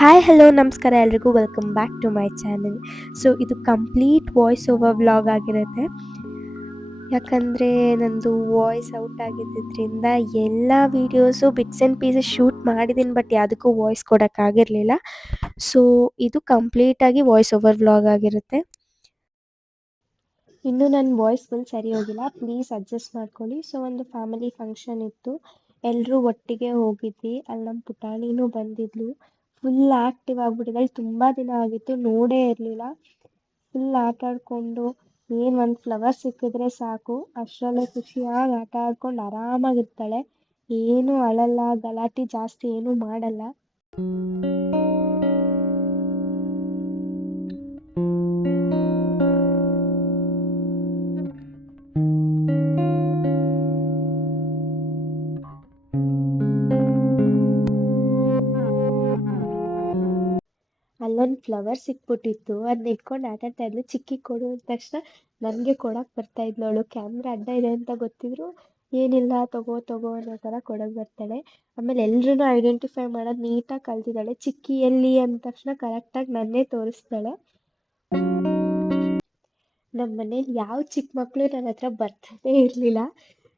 Hi hello ನಮಸ್ಕಾರ ಎಲ್ರಿಗೂ welcome back to my channel. So ಇದು ಕಂಪ್ಲೀಟ್ ವಾಯ್ಸ್ ಓವರ್ ವ್ಲಾಗ್ ಆಗಿರುತ್ತೆ. ಯಾಕಂದರೆ ನಂದು ವಾಯ್ಸ್ ಔಟ್ ಆಗಿದ್ದರಿಂದ ಎಲ್ಲ videos bits and pieces shoot ಮಾಡಿದ್ದೀನಿ, ಬಟ್ ಯಾವುದಕ್ಕೂ ವಾಯ್ಸ್ ಕೊಡೋಕ್ಕಾಗಿರಲಿಲ್ಲ. ಸೊ ಇದು ಕಂಪ್ಲೀಟಾಗಿ ವಾಯ್ಸ್ ಓವರ್ ವ್ಲಾಗ್ ಆಗಿರುತ್ತೆ. ಇನ್ನೂ ನನ್ನ ವಾಯ್ಸ್ ಫುಲ್ ಸರಿ ಹೋಗಿಲ್ಲ, ಪ್ಲೀಸ್ ಅಡ್ಜಸ್ಟ್ ಮಾಡ್ಕೊಳ್ಳಿ. ಸೊ ಒಂದು ಫ್ಯಾಮಿಲಿ ಫಂಕ್ಷನ್ ಇತ್ತು, ಎಲ್ಲರೂ ಒಟ್ಟಿಗೆ ಹೋಗಿದ್ವಿ. ಅಲ್ಲಿ ನಮ್ಮ ಪುಟಾಣಿನೂ ಬಂದಿದ್ಲು. Full active ಆಗಿಬಿಟ್ಟಿದ್ದಾಳೆ. ತುಂಬ ದಿನ ಆಗಿತ್ತು, ನೋಡೇ ಇರಲಿಲ್ಲ. ಫುಲ್ ಆಟ ಆಡಿಕೊಂಡು ಏನು ಒಂದು ಫ್ಲವರ್ ಸಿಕ್ಕಿದ್ರೆ ಸಾಕು ಅಷ್ಟರಲ್ಲೇ ಖುಷಿಯಾಗಿ ಆಟ ಆಡ್ಕೊಂಡು ಆರಾಮಾಗಿರ್ತಾಳೆ. ಏನೂ ಅಳಲ್ಲ, ಗಲಾಟೆ ಜಾಸ್ತಿ ಏನೂ ಮಾಡಲ್ಲ. ಅಲ್ಲೊಂದು ಫ್ಲವರ್ ಸಿಕ್ಬಿಟ್ಟಿತ್ತು, ಅದನ್ನ ಇಟ್ಕೊಂಡು ಆಟ ಆಡ್ತಾ ಇದ್ಲು. ಚಿಕ್ಕಿ ಕೊಡು ಅಂದ ತಕ್ಷಣ ನನಗೆ ಕೊಡಕ್ಕೆ ಬರ್ತಾ ಇದ್ಲು. ಅವಳು ಕ್ಯಾಮ್ರಾ ಅಡ್ಡ ಇದೆ ಅಂತ ಗೊತ್ತಿದ್ರು ಏನಿಲ್ಲ ತಗೋ ತಗೋ ಅನ್ನೋ ಥರ ಕೊಡಕ್ಕೆ ಬರ್ತಾಳೆ. ಆಮೇಲೆ ಎಲ್ಲರೂ ಐಡೆಂಟಿಫೈ ಮಾಡೋದು ನೀಟಾಗಿ ಕಲ್ತಿದ್ದಾಳೆ. ಚಿಕ್ಕಿ ಎಲ್ಲಿ ಅಂದ ತಕ್ಷಣ ಕರೆಕ್ಟಾಗಿ ನನ್ನೇ ತೋರಿಸ್ತಾಳೆ. ನಮ್ಮ ಮನೇಲಿ ಯಾವ ಚಿಕ್ಕ ಮಕ್ಕಳು ನನ್ನ ಹತ್ರ ಬರ್ತಾನೆ ಇರಲಿಲ್ಲ.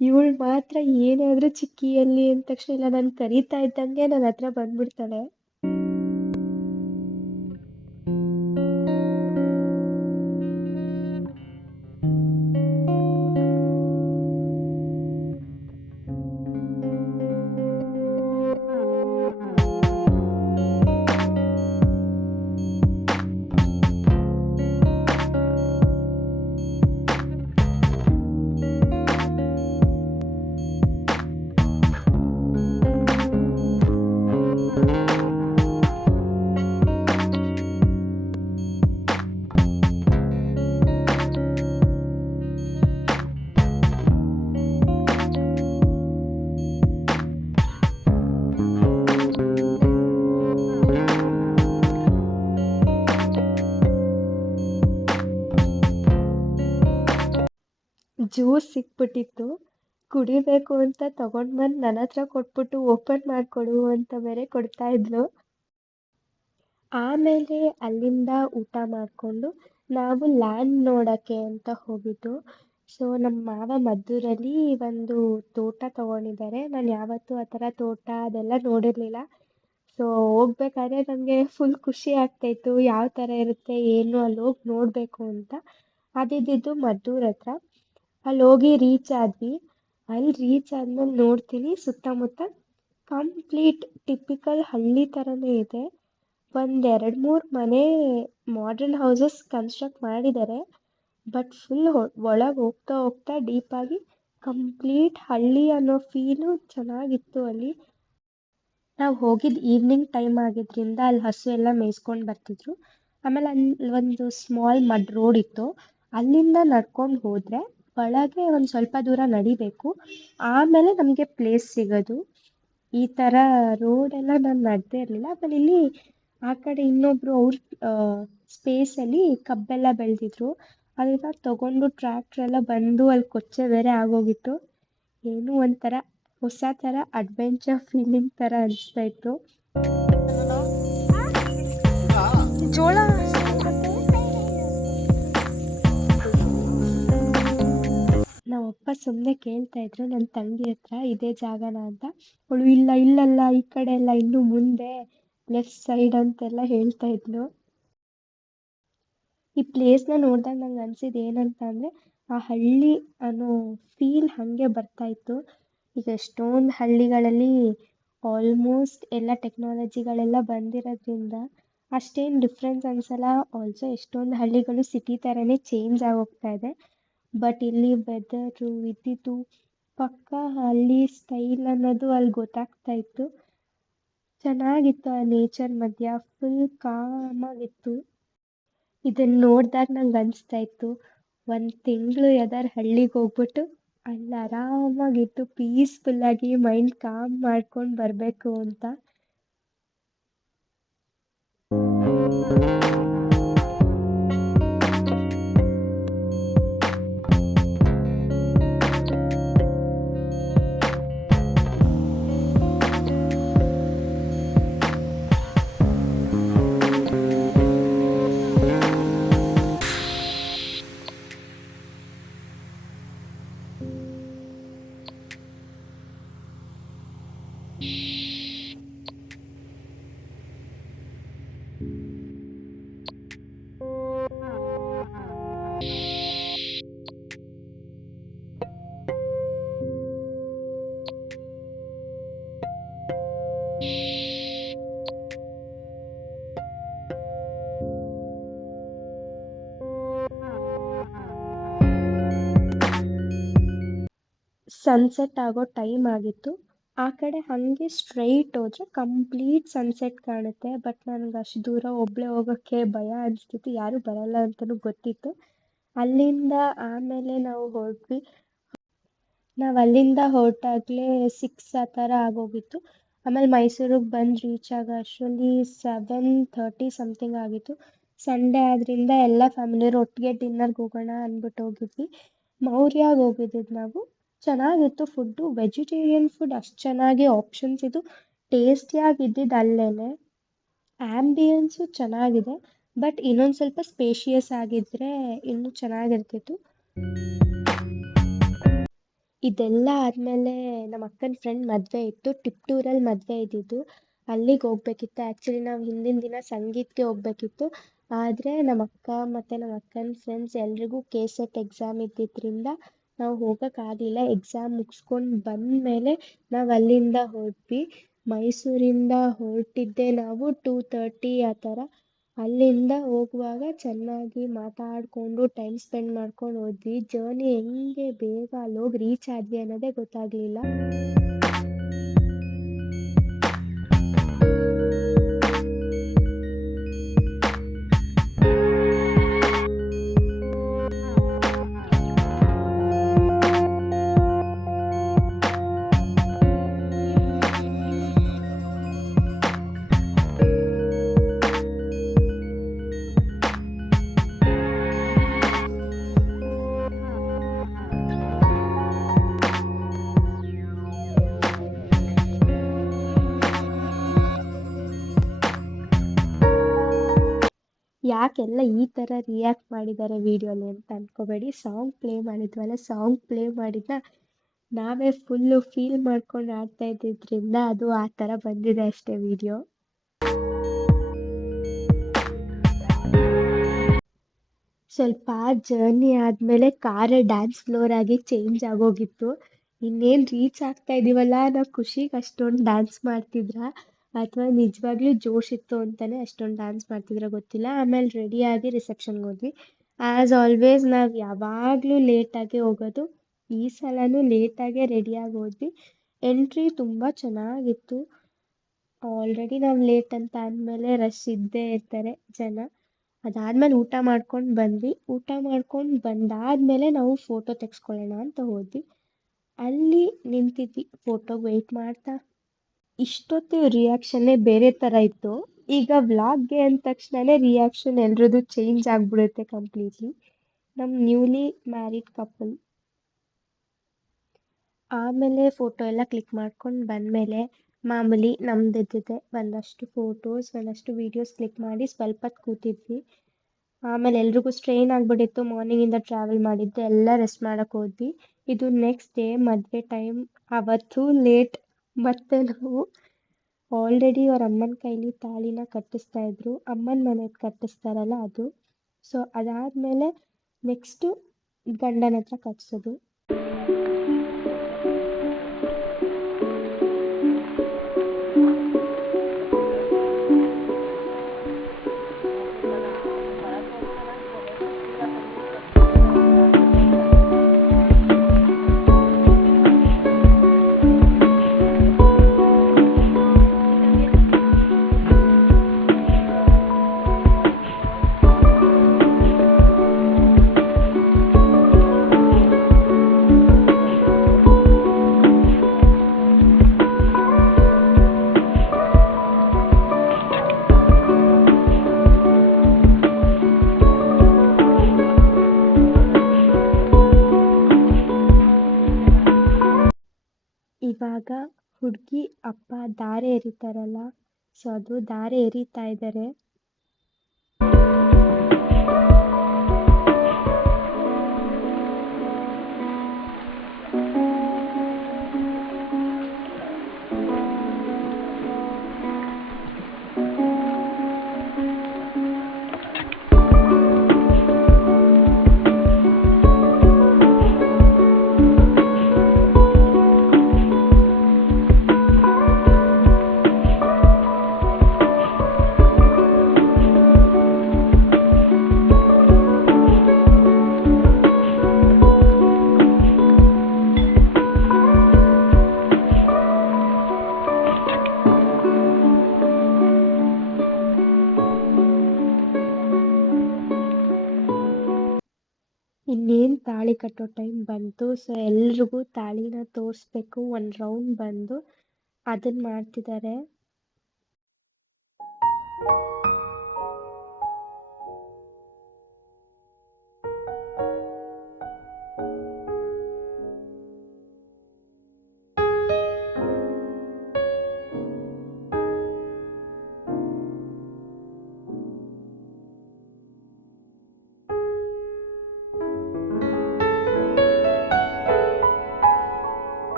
ಇವಳು ಮಾತ್ರ ಏನಾದರೂ ಚಿಕ್ಕಿ ಎಲ್ಲಿ ಅಂದ ತಕ್ಷಣ, ಇಲ್ಲ ನಾನು ಕರೀತಾ ಇದ್ದಂಗೆ ನನ್ನ ಹತ್ರ ಬಂದ್ಬಿಡ್ತಾಳೆ. ಜ್ಯೂಸ್ ಸಿಕ್ಬಿಟ್ಟಿತ್ತು, ಕುಡಿಬೇಕು ಅಂತ ತಗೊಂಡು ಬಂದು ನನ್ನ ಹತ್ರ ಕೊಟ್ಬಿಟ್ಟು ಓಪನ್ ಮಾಡಿಕೊಡು ಅಂತ ಬೇರೆ ಕೊಡ್ತಾ ಇದ್ಲು. ಆಮೇಲೆ ಅಲ್ಲಿಂದ ಊಟ ಮಾಡಿಕೊಂಡು ನಾವು ಲ್ಯಾಂಡ್ ನೋಡೋಕ್ಕೆ ಅಂತ ಹೋಗಿದ್ದು. ಸೊ ನಮ್ಮ ಮಾವ ಮದ್ದೂರಲ್ಲಿ ಒಂದು ತೋಟ ತೊಗೊಂಡಿದ್ದಾರೆ. ನಾನು ಯಾವತ್ತೂ ಆ ಥರ ತೋಟ ಅದೆಲ್ಲ ನೋಡಿರಲಿಲ್ಲ. ಸೊ ಹೋಗ್ಬೇಕಾದ್ರೆ ನನಗೆ ಫುಲ್ ಖುಷಿ ಆಗ್ತಾಯಿತ್ತು, ಯಾವ ಥರ ಇರುತ್ತೆ ಏನು ಅಲ್ಲಿ ಹೋಗಿ ನೋಡಬೇಕು ಅಂತ. ಅದಿದ್ದು ಮದ್ದೂರು ಹತ್ರ. ಅಲ್ಲಿ ಹೋಗಿ ರೀಚ್ ಆದ್ವಿ. ಅಲ್ಲಿ ರೀಚ್ ಆದ್ಮೇಲೆ ನೋಡ್ತೀನಿ ಸುತ್ತಮುತ್ತ ಕಂಪ್ಲೀಟ್ ಟಿಪಿಕಲ್ ಹಳ್ಳಿ ಥರನೇ ಇದೆ. ಒಂದು 2-3 ಮನೆ ಮಾಡ್ರನ್ ಹೌಸಸ್ ಕನ್ಸ್ಟ್ರಕ್ಟ್ ಮಾಡಿದ್ದಾರೆ, ಬಟ್ ಫುಲ್ ಒಳಗೆ ಹೋಗ್ತಾ ಹೋಗ್ತಾ ಡೀಪಾಗಿ ಕಂಪ್ಲೀಟ್ ಹಳ್ಳಿ ಅನ್ನೋ ಫೀಲು ಚೆನ್ನಾಗಿತ್ತು ಅಲ್ಲಿ. ನಾವು ಹೋಗಿದ್ದು ಈವ್ನಿಂಗ್ ಟೈಮ್ ಆಗಿದ್ದರಿಂದ ಅಲ್ಲಿ ಹಸು ಎಲ್ಲ ಮೇಯ್ಸ್ಕೊಂಡು ಬರ್ತಿದ್ರು. ಆಮೇಲೆ ಅಲ್ಲಿ ಒಂದು ಸ್ಮಾಲ್ ಮಡ್ ರೋಡ್ ಇತ್ತು, ಅಲ್ಲಿಂದ ನಡ್ಕೊಂಡು ಹೋದರೆ ಒಳಗೆ ಒಂದು ಸ್ವಲ್ಪ ದೂರ ನಡಿಬೇಕು, ಆಮೇಲೆ ನಮಗೆ ಪ್ಲೇಸ್ ಸಿಗೋದು. ಈ ಥರ ರೋಡೆಲ್ಲ ನಾನು ನಡೆದೇ ಇರಲಿಲ್ಲ. ಆಮೇಲೆ ಇಲ್ಲಿ ಆ ಕಡೆ ಇನ್ನೊಬ್ಬರು ಅವ್ರ ಸ್ಪೇಸಲ್ಲಿ ಕಬ್ಬೆಲ್ಲ ಬೆಳೆದಿದ್ರು. ಅದನ್ನ ತೊಗೊಂಡು ಟ್ರ್ಯಾಕ್ಟ್ರೆಲ್ಲ ಬಂದು ಅಲ್ಲಿ ಕೊಚ್ಚೆ ಬೇರೆ ಆಗೋಗಿತ್ತು. ಏನೋ ಒಂಥರ ಹೊಸ ಥರ ಅಡ್ವೆಂಚರ್ ಫೀಲಿಂಗ್ ಥರ ಅನಿಸ್ತಾ ಇತ್ತು. ಜೋಳ ನಮ್ಮಪ್ಪ ಸುಮ್ಮನೆ ಕೇಳ್ತಾ ಇದ್ರು ನನ್ನ ತಂಗಿ ಹತ್ರ, ಇದೇ ಜಾಗನ ಅಂತ. ಅವಳು ಇಲ್ಲ ಇಲ್ಲಲ್ಲ ಈ ಕಡೆ ಎಲ್ಲ ಇನ್ನೂ ಮುಂದೆ ಲೆಫ್ಟ್ ಸೈಡ್ ಅಂತೆಲ್ಲ ಹೇಳ್ತಾ ಇದ್ಲು. ಈ ಪ್ಲೇಸ್ನ ನೋಡಿದಾಗ ನಂಗೆ ಅನಿಸಿದ್ದು ಏನಂತ ಅಂದರೆ, ಆ ಹಳ್ಳಿ ಅನ್ನೋ ಫೀಲ್ ಹಾಗೆ ಬರ್ತಾಯಿತ್ತು. ಈಗ ಎಷ್ಟೊಂದು ಹಳ್ಳಿಗಳಲ್ಲಿ ಆಲ್ಮೋಸ್ಟ್ ಎಲ್ಲ ಟೆಕ್ನಾಲಜಿಗಳೆಲ್ಲ ಬಂದಿರೋದ್ರಿಂದ ಅಷ್ಟೇನು ಡಿಫ್ರೆನ್ಸ್ ಅನಿಸಲ್ಲ. ಆಲ್ಸೋ ಎಷ್ಟೊಂದು ಹಳ್ಳಿಗಳು ಸಿಟಿ ಥರನೇ ಚೇಂಜ್ ಆಗೋಗ್ತಾ ಇದೆ. ಬಟ್ ಇಲ್ಲಿ ವೆದರು ಇದ್ದಿದ್ದು ಪಕ್ಕ ಹಳ್ಳಿ ಸ್ಟೈಲ್ ಅನ್ನೋದು ಅಲ್ಲಿ ಗೊತ್ತಾಗ್ತಾ ಇತ್ತು. ಚೆನ್ನಾಗಿತ್ತು ಆ ನೇಚರ್ ಮಧ್ಯ, ಫುಲ್ ಕಾಮಾಗಿತ್ತು. ಇದನ್ನು ನೋಡಿದಾಗ ನಂಗೆ ಅನಿಸ್ತಾ ಇತ್ತು, 1 ತಿಂಗಳು ಯಾವ್ದಾರು ಹಳ್ಳಿಗೆ ಹೋಗ್ಬಿಟ್ಟು ಅಲ್ಲಿ ಆರಾಮಾಗಿದ್ದು ಪೀಸ್ಫುಲ್ಲಾಗಿ ಮೈಂಡ್ ಕಾಮ್ ಮಾಡ್ಕೊಂಡು ಬರಬೇಕು ಅಂತ. ಸನ್ಸೆಟ್ ಆಗೋ ಟೈಮ್ ಆಗಿತ್ತು. ಆ ಕಡೆ ಹಾಗೆ ಸ್ಟ್ರೈಟ್ ಹೋದ್ರೆ ಕಂಪ್ಲೀಟ್ ಸನ್ಸೆಟ್ ಕಾಣುತ್ತೆ. ಬಟ್ ನನಗೆ ಅಷ್ಟು ದೂರ ಒಬ್ಬಳೇ ಹೋಗೋಕ್ಕೆ ಭಯ ಅನಿಸ್ತಿತ್ತು, ಯಾರೂ ಬರಲ್ಲ ಅಂತಲೂ ಗೊತ್ತಿತ್ತು. ಅಲ್ಲಿಂದ ಆಮೇಲೆ ನಾವು ಅಲ್ಲಿಂದ ಹೊರಟಾಗಲೇ 6 ಆ ಥರ ಆಗೋಗಿತ್ತು. ಆಮೇಲೆ ಮೈಸೂರಿಗೆ ಬಂದು ರೀಚ್ ಆಗೋ ಅಷ್ಟರಲ್ಲಿ 7:30 ಸಮಥಿಂಗ್ ಆಗಿತ್ತು. ಸಂಡೇ ಆದ್ದರಿಂದ ಎಲ್ಲ ಫ್ಯಾಮಿಲಿಯವರು ಒಟ್ಟಿಗೆ ಡಿನ್ನರ್ಗೆ ಹೋಗೋಣ ಅಂದ್ಬಿಟ್ಟು ಹೋಗಿದ್ವಿ. ಮೌರ್ಯಾಗೆ ಹೋಗಿದ್ದಿದ್ದು ನಾವು. ಚೆನ್ನಾಗಿತ್ತು ಫುಡ್ಡು, ವೆಜಿಟೇರಿಯನ್ ಫುಡ್ ಅಷ್ಟು ಚೆನ್ನಾಗಿ ಆಪ್ಷನ್ಸ್ ಇದ್ದು, ಟೇಸ್ಟಿಯಾಗಿ ಇದ್ದಿದ್ದು ಅಲ್ಲೇ. ಆ್ಯಂಬಿಯನ್ಸು ಚೆನ್ನಾಗಿದೆ, ಬಟ್ ಇನ್ನೊಂದು ಸ್ವಲ್ಪ ಸ್ಪೇಷಿಯಸ್ ಆಗಿದ್ದರೆ ಇನ್ನೂ ಚೆನ್ನಾಗಿರ್ತಿತ್ತು. ಇದೆಲ್ಲ ಆದಮೇಲೆ ನಮ್ಮ ಅಕ್ಕನ ಫ್ರೆಂಡ್ ಮದುವೆ ಇತ್ತು, ಟಿಪ್ಟೂರಲ್ಲಿ ಮದುವೆ ಇದ್ದಿದ್ದು. ಅಲ್ಲಿಗೆ ಹೋಗ್ಬೇಕಿತ್ತು. ಆ್ಯಕ್ಚುಲಿ ನಾವು ಹಿಂದಿನ ದಿನ ಸಂಗೀತಕ್ಕೆ ಹೋಗ್ಬೇಕಿತ್ತು. ಆದರೆ ನಮ್ಮ ಅಕ್ಕ ಮತ್ತು ನಮ್ಮ ಅಕ್ಕನ ಫ್ರೆಂಡ್ಸ್ ಎಲ್ರಿಗೂ KCET ಎಕ್ಸಾಮ್ ಇದ್ದಿದ್ದರಿಂದ ನಾವು ಹೋಗೋಕ್ಕಾಗಲಿಲ್ಲ. ಎಕ್ಸಾಮ್ ಮುಗಿಸ್ಕೊಂಡು ಬಂದಮೇಲೆ ನಾವು ಅಲ್ಲಿಂದ ಹೊರಟ್ವಿ. ಮೈಸೂರಿಂದ ಹೊರಟಿದ್ದೆ ನಾವು 2:30 ಆ ಥರ. ಅಲ್ಲಿಂದ ಹೋಗುವಾಗ ಚೆನ್ನಾಗಿ ಮಾತಾಡಿಕೊಂಡು ಟೈಮ್ ಸ್ಪೆಂಡ್ ಮಾಡ್ಕೊಂಡು ಹೋದ್ವಿ. ಜರ್ನಿ ಹೆಂಗೆ ಬೇಗ ಅಲ್ಲೋಗಿ ರೀಚ್ ಆದ್ವಿ ಅನ್ನೋದೇ ಗೊತ್ತಾಗಲಿಲ್ಲ. ಯಾಕೆಲ್ಲ ಈ ಥರ ರಿಯಾಕ್ಟ್ ಮಾಡಿದ್ದಾರೆ ವೀಡಿಯೋಲಿ ಅಂತ ಅಂದ್ಕೋಬೇಡಿ. ಸಾಂಗ್ ಪ್ಲೇ ಮಾಡಿದ್ವಲ್ಲ, ಸಾಂಗ್ ಪ್ಲೇ ಮಾಡಿದ್ನ ನಾವೇ ಫುಲ್ಲು ಫೀಲ್ ಮಾಡ್ಕೊಂಡು ಆಡ್ತಾ ಇದ್ದಿದ್ದರಿಂದ ಅದು ಆ ಥರ ಬಂದಿದೆ ಅಷ್ಟೇ ವೀಡಿಯೋ. ಸ್ವಲ್ಪ ಜರ್ನಿ ಆದಮೇಲೆ ಕಾರೇ ಡ್ಯಾನ್ಸ್ ಫ್ಲೋರ್ ಆಗಿ ಚೇಂಜ್ ಆಗೋಗಿತ್ತು. ಇನ್ನೇನು ರೀಚ್ ಆಗ್ತಾ ಇದ್ದೀವಲ್ಲ ಅನ್ನೋ ಖುಷಿಗೆ ಅಷ್ಟೊಂದು ಡ್ಯಾನ್ಸ್ ಮಾಡ್ತಿದ್ರಾ ಅಥವಾ ನಿಜವಾಗ್ಲೂ ಜೋಶ್ ಇತ್ತು ಅಂತಲೇ ಅಷ್ಟೊಂದು ಡ್ಯಾನ್ಸ್ ಮಾಡ್ತಿದ್ರಾ ಗೊತ್ತಿಲ್ಲ. ಆಮೇಲೆ ರೆಡಿಯಾಗಿ ರಿಸೆಪ್ಷನ್ಗೆ ಹೋದ್ವಿ. ಆ್ಯಸ್ ಆಲ್ವೇಸ್ ನಾವು ಯಾವಾಗಲೂ ಲೇಟಾಗೇ ಹೋಗೋದು. ಈ ಸಲನೂ ಲೇಟಾಗೇ ರೆಡಿಯಾಗಿ ಹೋದ್ವಿ. ಎಂಟ್ರಿ ತುಂಬ ಚೆನ್ನಾಗಿತ್ತು. ಆಲ್ರೆಡಿ ನಾವು ಲೇಟ್ ಅಂತ ಅಂದಮೇಲೆ ರಶ್ ಇದ್ದೇ ಇರ್ತಾರೆ ಜನ. ಅದಾದಮೇಲೆ ಊಟ ಮಾಡ್ಕೊಂಡು ಬಂದ್ವಿ. ಊಟ ಮಾಡ್ಕೊಂಡು ಬಂದಾದಮೇಲೆ ನಾವು ಫೋಟೋ ತೆಗೆಸ್ಕೊಳ್ಳೋಣ ಅಂತ ಹೋದ್ವಿ. ಅಲ್ಲಿ ನಿಂತಿದ್ವಿ ಫೋಟೋಗೆ ವೆಯ್ಟ್ ಮಾಡ್ತಾ. ಇಷ್ಟೊತ್ತು ರಿಯಾಕ್ಷನ್ನೇ ಬೇರೆ ಥರ ಇತ್ತು. ಈಗ ವ್ಲಾಗ್ಗೆ ಅಂದ ತಕ್ಷಣವೇ ರಿಯಾಕ್ಷನ್ ಎಲ್ರದ್ದು ಚೇಂಜ್ ಆಗಿಬಿಡುತ್ತೆ ಕಂಪ್ಲೀಟ್ಲಿ. ನಮ್ಮ ನ್ಯೂಲಿ ಮ್ಯಾರಿಡ್ ಕಪಲ್. ಆಮೇಲೆ ಫೋಟೋ ಎಲ್ಲ ಕ್ಲಿಕ್ ಮಾಡ್ಕೊಂಡು ಬಂದಮೇಲೆ ಮಾಮೂಲಿ ನಮ್ದಿದ್ದಿದೆ ಒಂದಷ್ಟು ಫೋಟೋಸ್ ಒಂದಷ್ಟು ವೀಡಿಯೋಸ್ ಕ್ಲಿಕ್ ಮಾಡಿ ಸ್ವಲ್ಪ ಹೊತ್ತು ಕೂತಿದ್ವಿ. ಆಮೇಲೆ ಎಲ್ರಿಗೂ ಸ್ಟ್ರೈನ್ ಆಗಿಬಿಟ್ಟಿತ್ತು, ಮಾರ್ನಿಂಗಿಂದ ಟ್ರಾವೆಲ್ ಮಾಡಿದ್ದು, ಎಲ್ಲ ರೆಸ್ಟ್ ಮಾಡೋಕ್ಕೆ ಹೋದ್ವಿ. ಇದು ನೆಕ್ಸ್ಟ್ ಡೇ ಮದುವೆ ಟೈಮ್. ಅವತ್ತು ಲೇಟ್. ಮತ್ತೆ ನಾವು ಆಲ್ರೆಡಿ ಅವ್ರ ಅಮ್ಮನ ಕೈಲಿ ತಾಳಿನ ಕಟ್ಟಿಸ್ತಾ ಇದ್ರು, ಅಮ್ಮನ ಮನೆಗೆ ಕಟ್ಟಿಸ್ತಾರಲ್ಲ ಅದು. ಸೊ ಅದಾದಮೇಲೆ ನೆಕ್ಸ್ಟು ಗಂಡನ ಹತ್ರ ಕಟ್ಟಿಸೋದು. ಇವಾಗ ಹುಡುಗಿ ಅಪ್ಪ ಧಾರೆ ಎರಿತಾರಲ್ಲ, ಸೊ ಅದು ಧಾರೆ ಎರಿತಾ ಇದ್ದಾರೆ. ಇನ್ನೇನು ತಾಳಿ ಕಟ್ಟೋ ಟೈಮ್ ಬಂತು. ಸೊ ಎಲ್ರಿಗೂ ತಾಳಿನ ತೋರಿಸ್ಬೇಕು, ಒಂದು ರೌಂಡ್ ಬಂದು ಅದನ್ನ ಮಾಡ್ತಿದ್ದಾರೆ.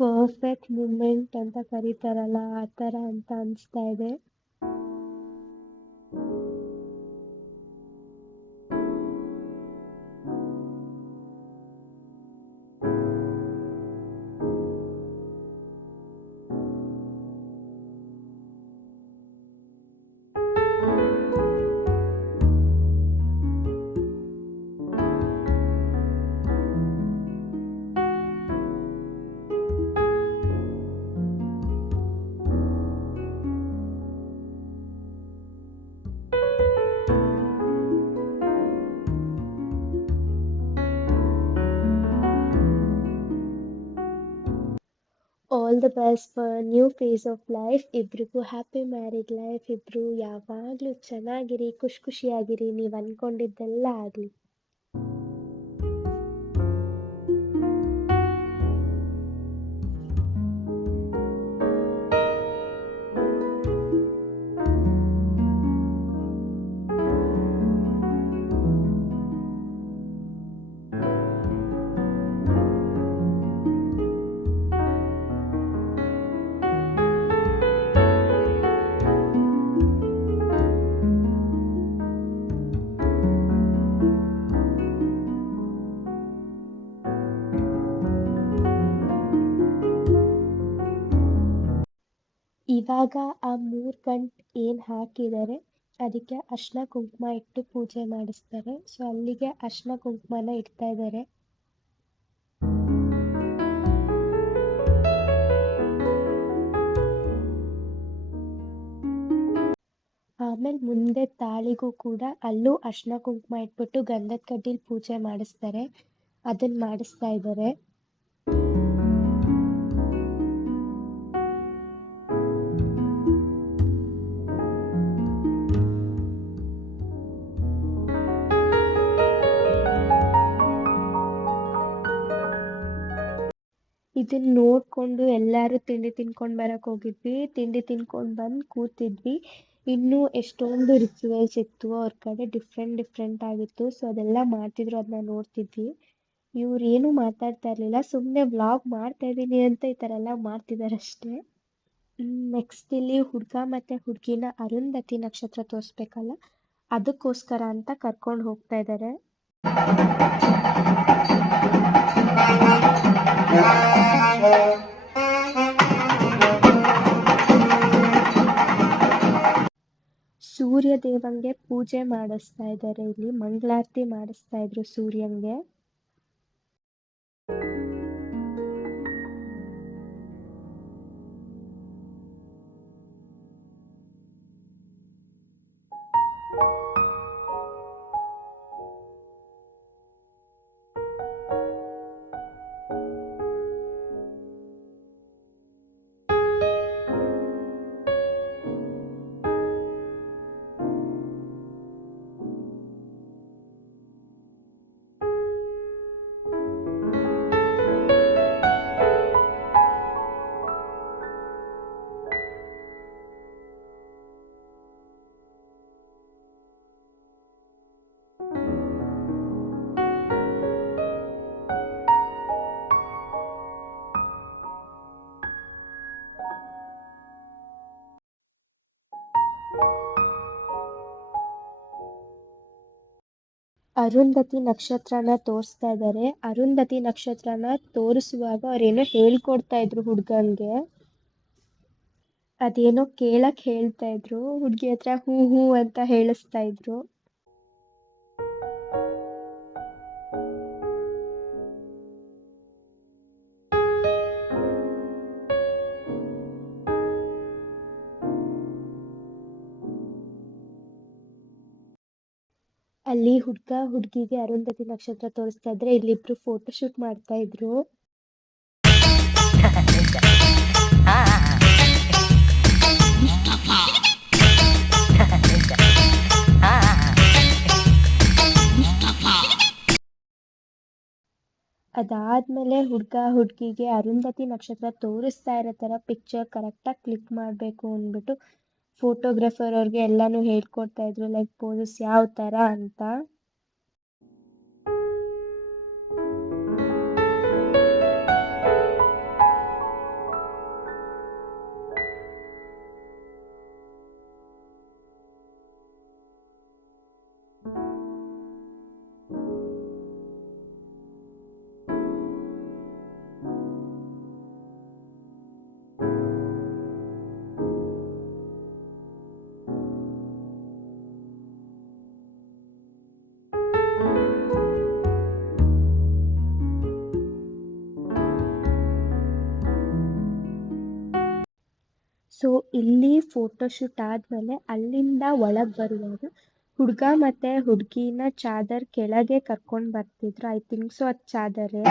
ಪರ್ಫೆಕ್ಟ್ ಮೂಮೆಂಟ್ ಅಂತ ಕರೀತಾರಲ್ಲ, ಆ ಥರ ಅಂತ ಅನಿಸ್ತಾ ಇದೆ. All the best for new phase of life. ಇಬ್ರಿಗೂ ಹ್ಯಾಪಿ ಮ್ಯಾರಿಡ್ ಲೈಫ್. ಇಬ್ರು ಯಾವಾಗಲೂ ಚೆನ್ನಾಗಿರಿ, ಖುಷಿಯಾಗಿರಿ, ನೀವು ಅಂದ್ಕೊಂಡಿದ್ದೆಲ್ಲ ಆಗಲಿ. ಇವಾಗ ಆ 3 ಗಂಟು ಏನು ಹಾಕಿದ್ದಾರೆ ಅದಕ್ಕೆ ಅರಿಶಿನ ಕುಂಕುಮ ಇಟ್ಟು ಪೂಜೆ ಮಾಡಿಸ್ತಾರೆ. ಸೊ ಅಲ್ಲಿಗೆ ಅರಿಶಿನ ಕುಂಕುಮನ ಇಡ್ತಾ ಇದ್ದಾರೆ. ಆಮೇಲೆ ಮುಂದೆ ತಾಳಿಗೂ ಕೂಡ ಅಲ್ಲೂ ಅರಿಶಿನ ಕುಂಕುಮ ಇಟ್ಬಿಟ್ಟು ಗಂಧದ ಕಡ್ಡಿಲಿ ಪೂಜೆ ಮಾಡಿಸ್ತಾರೆ. ಅದನ್ನ ಮಾಡಿಸ್ತಾ ಇದ್ದಾರೆ. ಇದನ್ನ ನೋಡ್ಕೊಂಡು ಎಲ್ಲರೂ ತಿಂಡಿ ತಿನ್ಕೊಂಡು ಬರಕ್ಕೆ ಹೋಗಿದ್ವಿ. ತಿಂಡಿ ತಿನ್ಕೊಂಡು ಬಂದು ಕೂತಿದ್ವಿ. ಇನ್ನೂ ಎಷ್ಟೊಂದು ರಿಚುವಲ್ಸ್ ಇತ್ತು ಅವ್ರ ಕಡೆ, ಡಿಫ್ರೆಂಟ್ ಆಗಿತ್ತು. ಸೊ ಅದೆಲ್ಲ ಮಾಡ್ತಿದ್ರು, ಅದನ್ನ ನೋಡ್ತಿದ್ವಿ. ಇವ್ರು ಏನೂ ಮಾತಾಡ್ತಾ ಇರಲಿಲ್ಲ, ಸುಮ್ಮನೆ ವ್ಲಾಗ್ ಮಾಡ್ತಾ ಇದ್ದೀನಿ ಅಂತ ಈ ಥರ ಎಲ್ಲ ಮಾಡ್ತಿದ್ದಾರೆ ಅಷ್ಟೇ. ನೆಕ್ಸ್ಟ್ ಇಲ್ಲಿ ಹುಡುಗ ಮತ್ತು ಹುಡುಗಿನ ಅರುಂಧತಿ ನಕ್ಷತ್ರ ತೋರಿಸ್ಬೇಕಲ್ಲ, ಅದಕ್ಕೋಸ್ಕರ ಅಂತ ಕರ್ಕೊಂಡು ಹೋಗ್ತಾ ಇದ್ದಾರೆ. ಸೂರ್ಯ ದೇವಂಗೆ ಪೂಜೆ ಮಾಡಿಸ್ತಾ ಇದ್ದಾರೆ. ಇಲ್ಲಿ ಮಂಗಳಾರತಿ ಮಾಡಿಸ್ತಾ ಇದ್ರು ಸೂರ್ಯಂಗೆ. ಅರುಂಧತಿ ನಕ್ಷತ್ರನ ತೋರಿಸ್ತಾ ಇದ್ದಾರೆ. ಅರುಂಧತಿ ನಕ್ಷತ್ರನ ತೋರಿಸುವಾಗ ಅವ್ರೇನೋ ಹೇಳ್ಕೊಡ್ತಾ ಇದ್ರು ಹುಡ್ಗನ್ಗೆ. ಅದೇನೋ ಕೇಳಕ್ ಹೇಳ್ತಾ ಇದ್ರು. ಹುಡ್ಗಿ ಹತ್ರ ಹೂ ಹೂ ಅಂತ ಹೇಳಿಸ್ತಾ ಇದ್ರು. ಅಲ್ಲಿ ಹುಡ್ಗ ಹುಡ್ಗಿಗೆ ಅರುಂಧತಿ ನಕ್ಷತ್ರ ತೋರಿಸ್ತಾ ಇದ್ರೆ ಇಲ್ಲಿಬ್ರು ಫೋಟೋ ಶೂಟ್ ಮಾಡ್ತಾ ಇದ್ರು. ಅದಾದ್ಮೇಲೆ ಹುಡ್ಗ ಹುಡ್ಗಿಗೆ ಅರುಂಧತಿ ನಕ್ಷತ್ರ ತೋರಿಸ್ತಾ ಇರೋ ತರ ಪಿಕ್ಚರ್ ಕರೆಕ್ಟಾಗಿ ಕ್ಲಿಕ್ ಮಾಡಬೇಕು ಅಂದ್ಬಿಟ್ಟು ಫೋಟೋಗ್ರಾಫರ್ ಅವ್ರಿಗೆ ಎಲ್ಲಾನು ಹೇಳ್ಕೊಡ್ತಾ ಇದ್ರು, ಲೈಕ್ ಪೋಸಸ್ ಯಾವ ತರ ಅಂತ. ಸೊ ಇಲ್ಲಿ ಫೋಟೋಶೂಟ್ ಆದ್ಮೇಲೆ ಅಲ್ಲಿಂದ ಒಳಗ್ ಬರುವಾಗ ಹುಡ್ಗ ಮತ್ತೆ ಹುಡ್ಗಿನ ಚಾದರ್ ಕೆಳಗೆ ಕರ್ಕೊಂಡ್ ಬರ್ತಿದ್ರು. ಐ ಥಿಂಕ್ ಸೊ ಅದ್ ಚಾದರೇ.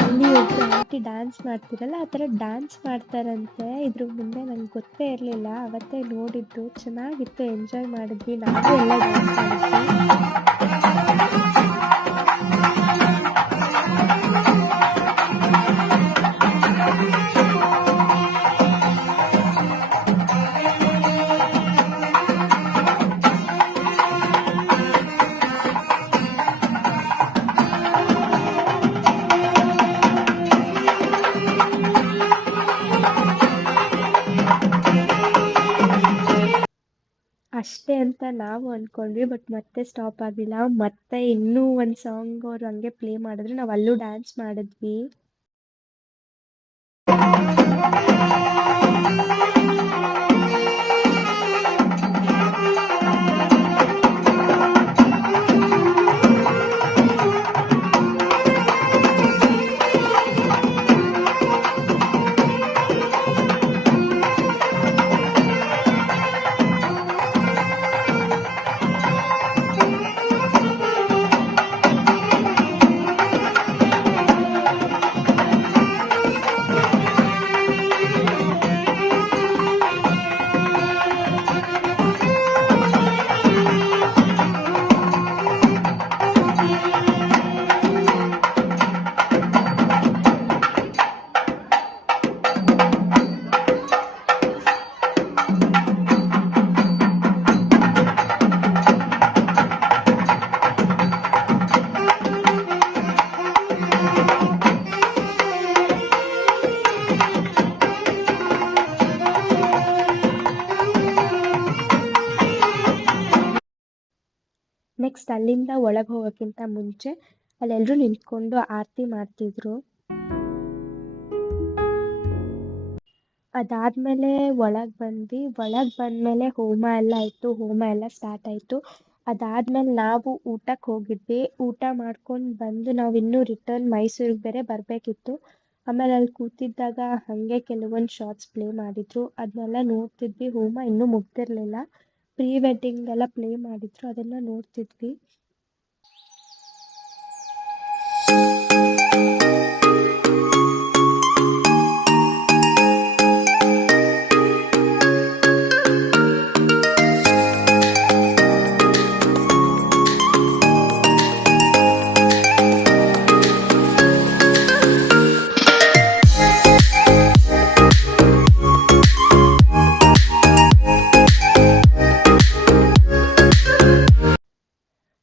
ಅಲ್ಲಿ ಒಬ್ರು ಆಂಟಿ ಡ್ಯಾನ್ಸ್ ಮಾಡ್ತಿರಲ್ಲ ಆ ಥರ ಡ್ಯಾನ್ಸ್ ಮಾಡ್ತಾರಂತೆ. ಇದ್ರ ಮುಂದೆ ನಂಗೆ ಗೊತ್ತೇ ಇರಲಿಲ್ಲ, ಅವತ್ತೇ ನೋಡಿದ್ದು. ಚೆನ್ನಾಗಿತ್ತು, ಎಂಜಾಯ್ ಮಾಡಿದ್ವಿ, ನಾವು ಎಲ್ಲ ಡ್ಯಾನ್ಸ್ ಮಾಡಿದ್ವಿ. ಅಷ್ಟೇ ಅಂತ ನಾವು ಅನ್ಕೊಂಡ್ವಿ, ಬಟ್ ಮತ್ತೆ ಸ್ಟಾಪ್ ಆಗಿಲ್ಲ. ಮತ್ತೆ ಇನ್ನೂ ಒಂದು ಸಾಂಗ್ ಅವ್ರು ಹಂಗೆ ಪ್ಲೇ ಮಾಡಿದ್ರು, ನಾವು ಅಲ್ಲೂ ಡ್ಯಾನ್ಸ್ ಮಾಡಿದ್ವಿ. ನೆಕ್ಸ್ಟ್ ಅಲ್ಲಿಂದ ಒಳಗೆ ಹೋಗೋಕ್ಕಿಂತ ಮುಂಚೆ ಅಲ್ಲೆಲ್ಲರೂ ನಿಂತ್ಕೊಂಡು ಆರತಿ ಮಾಡ್ತಿದ್ರು. ಅದಾದ್ಮೇಲೆ ಒಳಗೆ ಬಂದ್ವಿ. ಒಳಗೆ ಬಂದಮೇಲೆ ಹೋಮ ಎಲ್ಲ ಆಯಿತು, ಹೋಮ ಎಲ್ಲ ಸ್ಟಾರ್ಟ್ ಆಯಿತು. ಅದಾದ್ಮೇಲೆ ನಾವು ಊಟಕ್ಕೆ ಹೋಗಿದ್ವಿ. ಊಟ ಮಾಡ್ಕೊಂಡು ಬಂದು ನಾವು ಇನ್ನೂ ರಿಟರ್ನ್ ಮೈಸೂರಿಗೆ ಬೇರೆ ಬರಬೇಕಿತ್ತು. ಆಮೇಲೆ ಅಲ್ಲಿ ಕೂತಿದ್ದಾಗ ಹಾಗೆ ಕೆಲವೊಂದು ಶಾರ್ಟ್ಸ್ ಪ್ಲೇ ಮಾಡಿದ್ರು, ಅದನ್ನೆಲ್ಲ ನೋಡ್ತಿದ್ವಿ. ಹೋಮ ಇನ್ನೂ ಮುಗ್ದಿರಲಿಲ್ಲ, ಪ್ರೀ ವೆಡ್ಡಿಂಗ್ ಎಲ್ಲ ಪ್ಲೇ ಮಾಡಿದ್ರು, ಅದನ್ನು ನೋಡ್ತಿದ್ವಿ.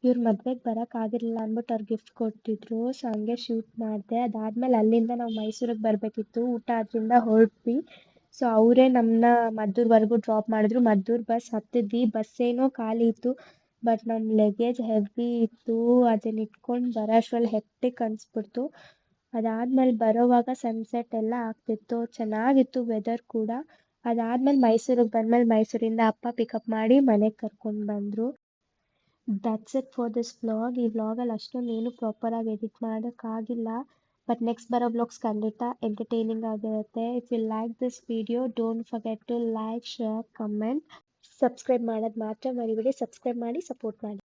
ಇವ್ರ ಮದ್ವೆಗೆ ಬರೋಕ್ಕಾಗಿರಲಿಲ್ಲ ಅಂದ್ಬಿಟ್ಟು ಅವ್ರು ಗಿಫ್ಟ್ ಕೊಟ್ಟಿದ್ರು, ಸೊ ಹಂಗೆ ಶೂಟ್ ಮಾಡಿದೆ. ಅದಾದ್ಮೇಲೆ ಅಲ್ಲಿಂದ ನಾವು ಮೈಸೂರಿಗೆ ಬರಬೇಕಿತ್ತು. ಊಟ ಆದ್ರಿಂದ ಹೊರಟ್ವಿ. ಸೊ ಅವರೇ ನಮ್ಮನ್ನ ಮದ್ದೂರ್ವರೆಗೂ ಡ್ರಾಪ್ ಮಾಡಿದ್ರು. ಮದ್ದೂರು ಬಸ್ ಹತ್ತಿದ್ವಿ. ಬಸ್ ಏನೋ ಖಾಲಿ ಇತ್ತು, ಬಟ್ ನಮ್ಮ ಲಗೇಜ್ ಹೆವಿ ಇತ್ತು, ಅದನ್ನ ಇಟ್ಕೊಂಡು ಬರೋ ಅಷ್ಟ್ರಲ್ಲಿ ಹೆಕ್ಟಿಕ್ ಅನಿಸ್ಬಿಡ್ತು. ಅದಾದ್ಮೇಲೆ ಬರೋವಾಗ ಸನ್ಸೆಟ್ ಎಲ್ಲ ಆಗ್ತಿತ್ತು, ಚೆನ್ನಾಗಿತ್ತು ವೆದರ್ ಕೂಡ. ಅದಾದ್ಮೇಲೆ ಮೈಸೂರಿಗೆ ಬಂದಮೇಲೆ ಮೈಸೂರಿಂದ ಅಪ್ಪ ಪಿಕಪ್ ಮಾಡಿ ಮನೆಗೆ ಕರ್ಕೊಂಡು ಬಂದರು. That's it for this vlog. ಈ ವ್ಲಾಗಲ್ಲಿ ಅಷ್ಟೊಂದು ಏನು ಪ್ರಾಪರಾಗಿ ಎಡಿಟ್ ಮಾಡೋಕ್ಕಾಗಿಲ್ಲ, ಬಟ್ ನೆಕ್ಸ್ಟ್ ಬರೋ ವ್ಲಾಗ್ಸ್ ಖಂಡಿತ ಎಂಟರ್ಟೈನಿಂಗ್ ಆಗಿರುತ್ತೆ. If you like this video don't forget to like, share, comment, subscribe ಮಾಡೋದು ಮಾತ್ರ ಮರಿಬೇಡಿ. ಸಬ್ಸ್ಕ್ರೈಬ್ ಮಾಡಿ, ಸಪೋರ್ಟ್ ಮಾಡಿ.